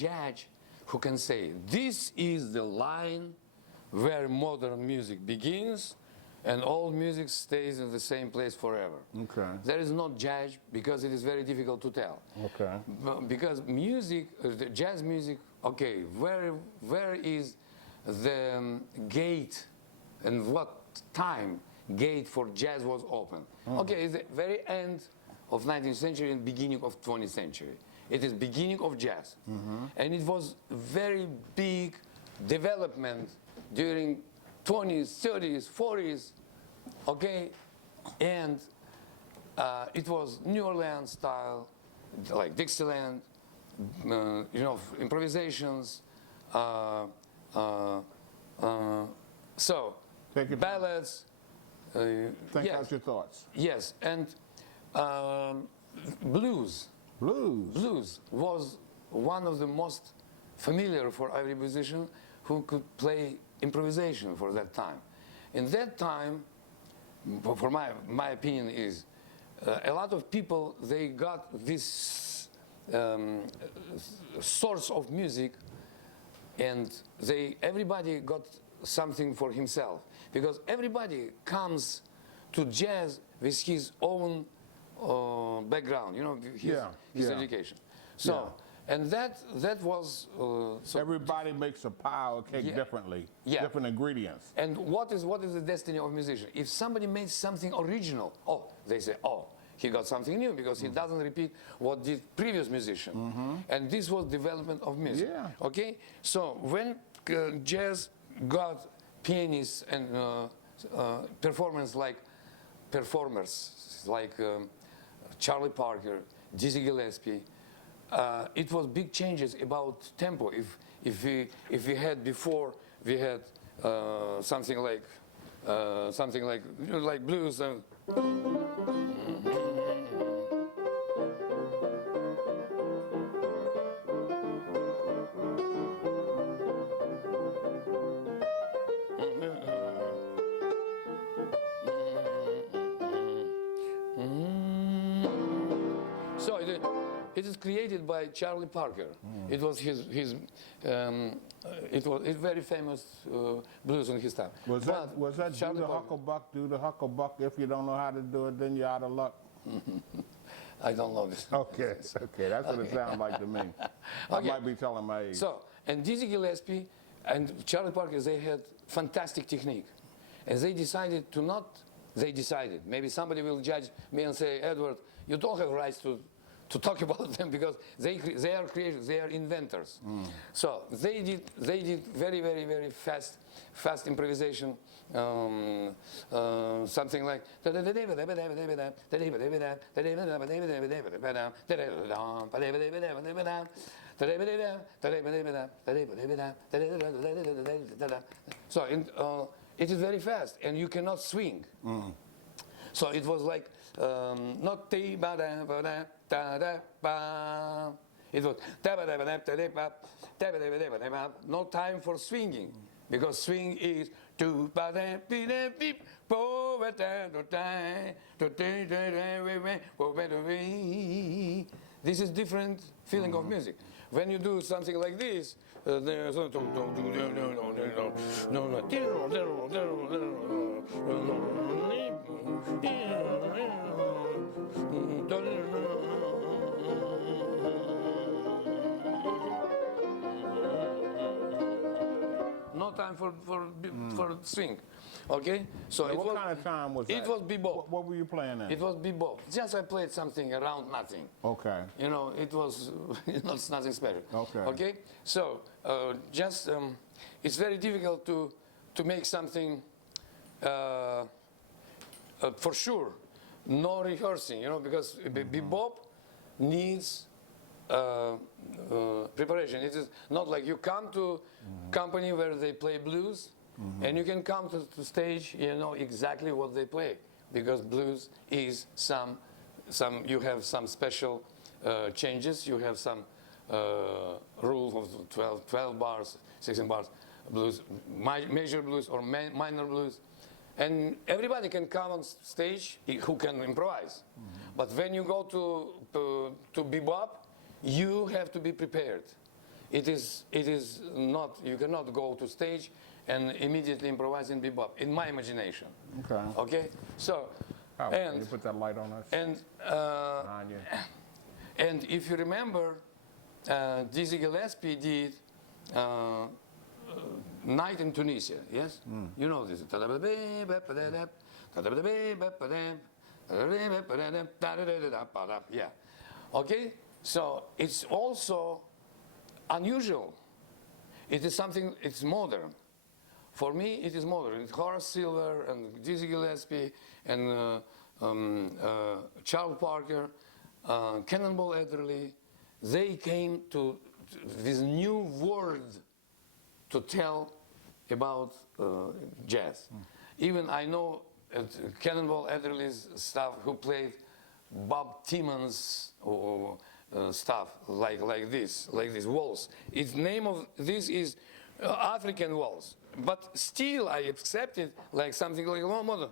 judge who can say, this is the line where modern music begins and old music stays in the same place forever. Okay. There is no judge because it is very difficult to tell. Okay. Because music, the jazz music, okay, where is the gate and what time gate for jazz was open? Okay, it's the very end of 19th century and beginning of 20th century. It is beginning of jazz. And it was very big development during 20s, 30s, 40s, okay? And it was New Orleans style, like Dixieland, you know, improvisations, so ballads. Think out your thoughts. Yes, and blues. Blues was one of the most familiar for every musician who could play improvisation for that time. In that time, for my opinion is, a lot of people, they got this source of music, and everybody got something for himself, because everybody comes to jazz with his own background, you know, his education. So, and that was... so everybody makes a pie or cake differently, different ingredients. And what is the destiny of a musician? If somebody made something original, oh, they say, oh, he got something new, because he doesn't repeat what did previous musician. And this was development of music. Okay? So when jazz got pianists and performers like Charlie Parker, Dizzy Gillespie, it was big changes about tempo. If we had before, we had something like you know, like blues and so it is created by Charlie Parker. It was it's very famous blues in his time. Was that do the hucklebuck, do the hucklebuck? If you don't know how to do it, then you're out of luck. I don't know this. Okay, okay, that's what it sounds like to me. I might be telling my age. So, and Dizzy Gillespie and Charlie Parker, they had fantastic technique. And they decided to not, maybe somebody will judge me and say, Edward, you don't have rights to talk about them, because they are creators, they are inventors. So they did very, very, very fast improvisation, something like so it is very fast, and you cannot swing. So it was like not it was no time for swinging, because swing is this is different feeling of music. When you do something like this, there's no time for swing. Okay, so now, what kind of time was that? It was bebop. What were you playing then? It was bebop. Just I played something around nothing. Okay. You know, it was nothing special. Okay. Okay. So it's very difficult to make something for sure. No rehearsing. You know, because bebop needs preparation. It is not like you come to company where they play blues, and you can come to the stage, you know exactly what they play, because blues is you have some special changes. You have some rules of 12 bars, 16 bars, blues, major blues or minor blues. And everybody can come on stage who can improvise. But when you go to bebop, you have to be prepared. it is not, you cannot go to stage and immediately improvise in bebop, in my imagination. Okay. Okay? So, Oh, and, you put that light on us? and, Behind you. and if you remember, Dizzy Gillespie did Night in Tunisia, yes? You know this. Yeah. Okay? So it's also unusual. It is something, it's modern. For me, it is modern. It's Horace Silver and Dizzy Gillespie and Charles Parker, Cannonball Adderley. They came to this new world to tell about jazz. Even I know Cannonball Adderley's stuff who played Bob Timmons stuff like this waltz. Its name of this is African waltz, but still I accept it like something like more modern.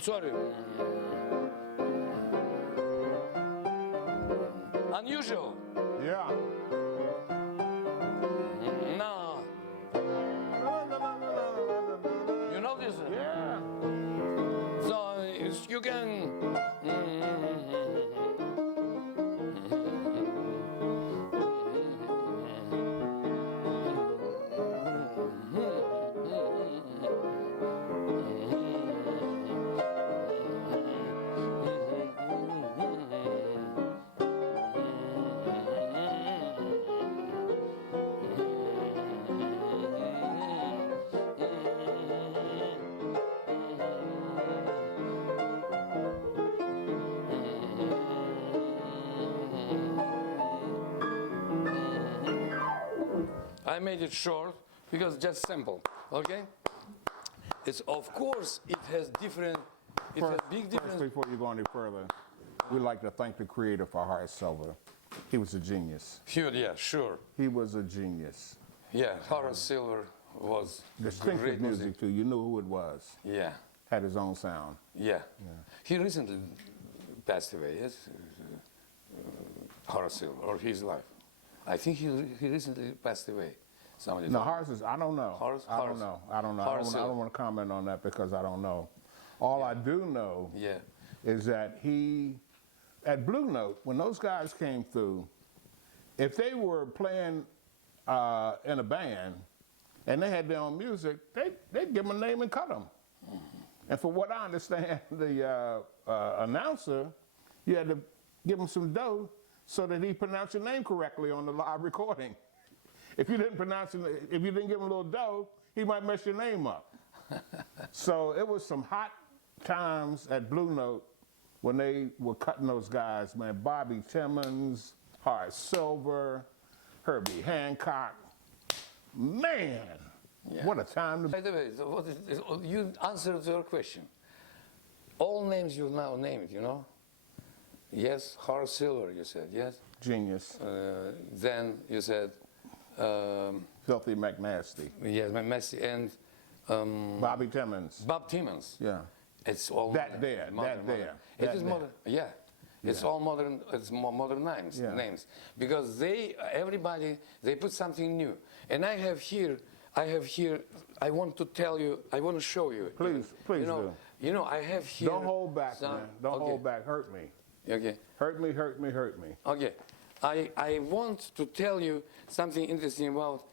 Sorry. Unusual. Yeah. No. You know this? Yeah. So you can. I made it short because just simple, okay? It's of course it has different, it has big difference. First, before you go any further, we'd like to thank the creator for Horace Silver. He was a genius. Yeah, sure. He was a genius. Yeah, Horace Silver was Distinctive great music too. You knew who it was. Yeah, Had his own sound. yeah. He recently passed away, yes? Horace Silver, or his life. I think he recently passed away. Somebody No, told me. Horace is, I don't know. Horace? I don't know. I don't know. Horace I don't want to comment on that because I don't know. All I do know Yeah, is that he, at Blue Note, when those guys came through, if they were playing in a band and they had their own music, they'd give them a name and cut them. And for what I understand, the announcer, you had to give him some dough so that he pronounced your name correctly on the live recording. If you didn't pronounce it, if you didn't give him a little dough, he might mess your name up. So it was some hot times at Blue Note when they were cutting those guys, man. Bobby Timmons, Horace Silver, Herbie Hancock. Man, Yeah. what a time to By the way, so you answered your question. All names you've now named, you know? Yes, Horace Silver, you said, yes? genius. Then you said, Filthy McNasty. yes, Messi and Bobby Timmons. Bob Timmons. Yeah. It's all That modern, there, modern, that modern. there, It that is there. modern. Yeah, it's all modern. It's more modern names. Yeah. Names because everybody they put something new. And I have here. I want to tell you. I want to show you. Please do. You know, I have here. Don't hold back, some- man. Don't okay. hold back. Hurt me. Okay. Hurt me, hurt me, hurt me. Okay. I want to tell you something interesting about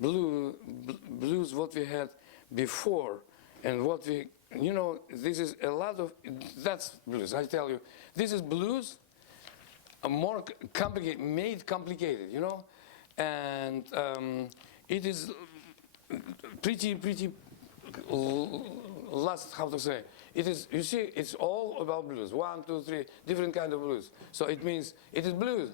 blues. What we had before and what we. You know, this is a lot of, that's blues, I tell you. This is blues, more complicated, made complicated, you know? And it is pretty, how to say, it is, you see, it's all about blues. 1, 2, 3, different kind of blues. So it means, it is blues.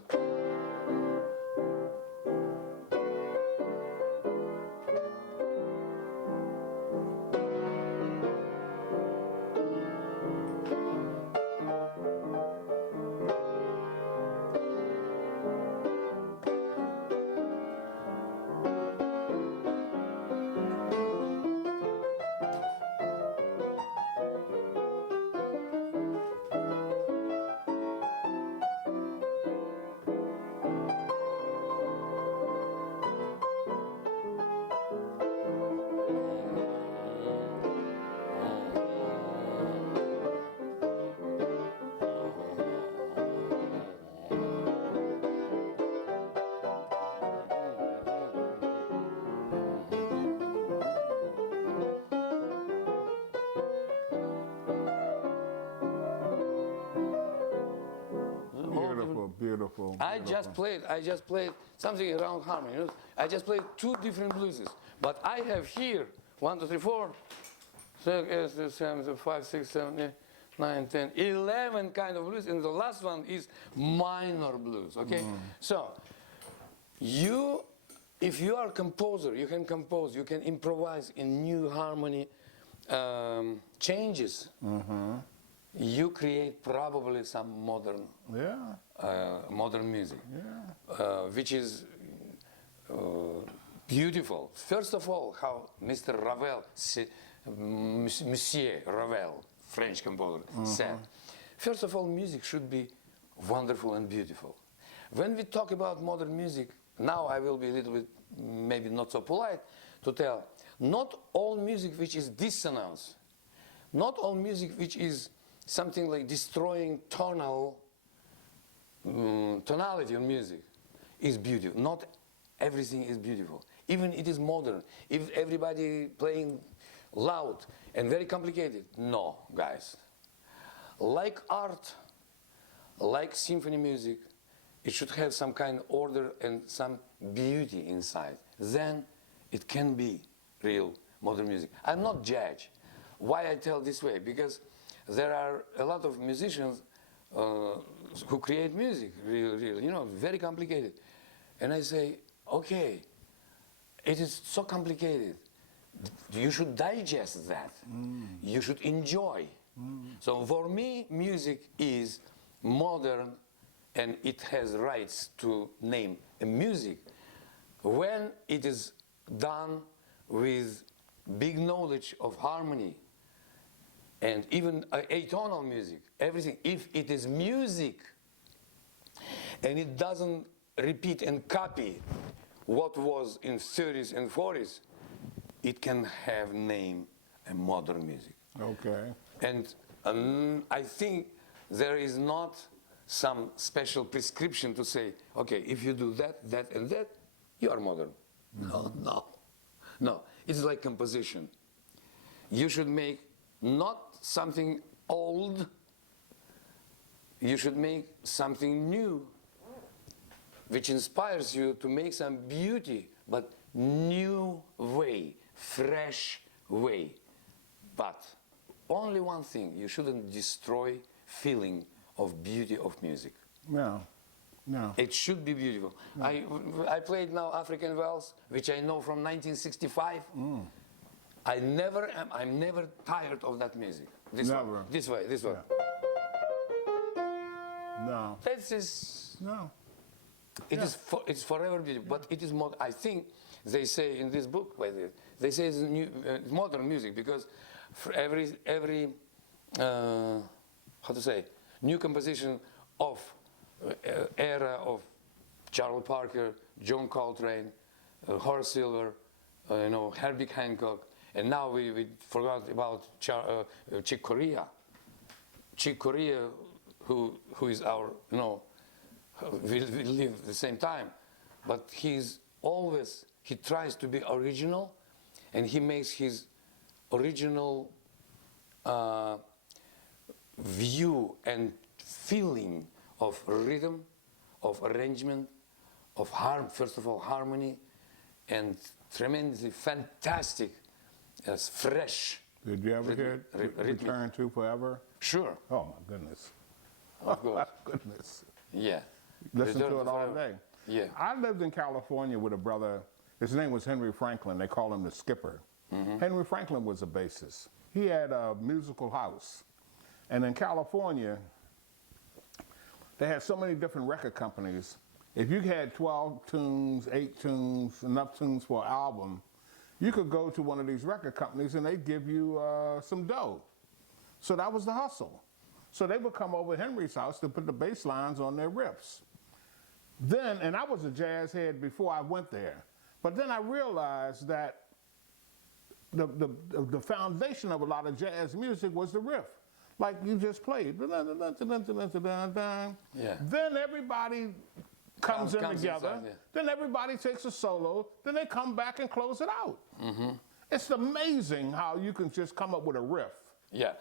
beautiful. I just played something around harmony. You know? I just played 2 different blueses. But I have here 1, 2, 3, 4, 6, 7, 5, 6, 7, 8, 9, 10, 11 kind of blues, and the last one is minor blues. Okay, so if you are a composer, you can compose, you can improvise in new harmony changes. You create probably some modern, modern music, which is beautiful. First of all, how Mr. Ravel, Monsieur Ravel, French composer, said, first of all, music should be wonderful and beautiful. When we talk about modern music, now I will be a little bit, maybe not so polite to tell, not all music which is dissonance, not all music which is something like destroying tonality of music is beautiful. Not everything is beautiful. Even it is modern. If everybody playing loud and very complicated, no, guys. Like art, like symphony music, it should have some kind of order and some beauty inside. Then it can be real modern music. I'm not judge. Why I tell this way? Because there are a lot of musicians who create music, really, you know, very complicated. And I say, okay, it is so complicated. You should digest that. You should enjoy. So for me, music is modern, and it has rights to name a music when it is done with big knowledge of harmony and even atonal music, everything. If it is music and it doesn't repeat and copy what was in 30s and 40s, it can have name a modern music. Okay. And I think there is not some special prescription to say, okay, if you do that, that, and that, you are modern. No. It's like composition. You should make not something old, you should make something new, which inspires you to make some beauty, but new way, fresh way. But only one thing, you shouldn't destroy feeling of beauty of music. No. It should be beautiful. I played now African Vals, which I know from 1965. I'm never tired of that music. This one. This way. No. This is. No. It's forever beautiful, but it is more. I think they say in this book, they say it's new, modern music because for every how to say, new composition of era of Charles Parker, John Coltrane, Horace Silver, Herbie Hancock, and now we forgot about Chick Corea. Chick Corea, who is our, we live at the same time, but he tries to be original, and he makes his original view and feeling of rhythm, of arrangement, of first of all harmony, and tremendously fantastic, fresh. Did you ever hear Return to Forever? Sure. Oh my goodness. Of course. My goodness. Yeah. Listen to it all day. Yeah. I lived in California with a brother. His name was Henry Franklin. They called him the Skipper. Henry Franklin was a bassist. He had a musical house. And in California, they had so many different record companies. If you had 12 tunes, 8 tunes, enough tunes for an album, you could go to one of these record companies and they'd give you some dough. So that was the hustle. So they would come over to Henry's house to put the bass lines on their riffs. Then, and I was a jazz head before I went there, but then I realized that the foundation of a lot of jazz music was the riff. Like you just played. Yeah. Then everybody comes in together. Inside, yeah. Then everybody takes a solo. Then they come back and close it out. It's amazing how you can just come up with a riff. Yeah.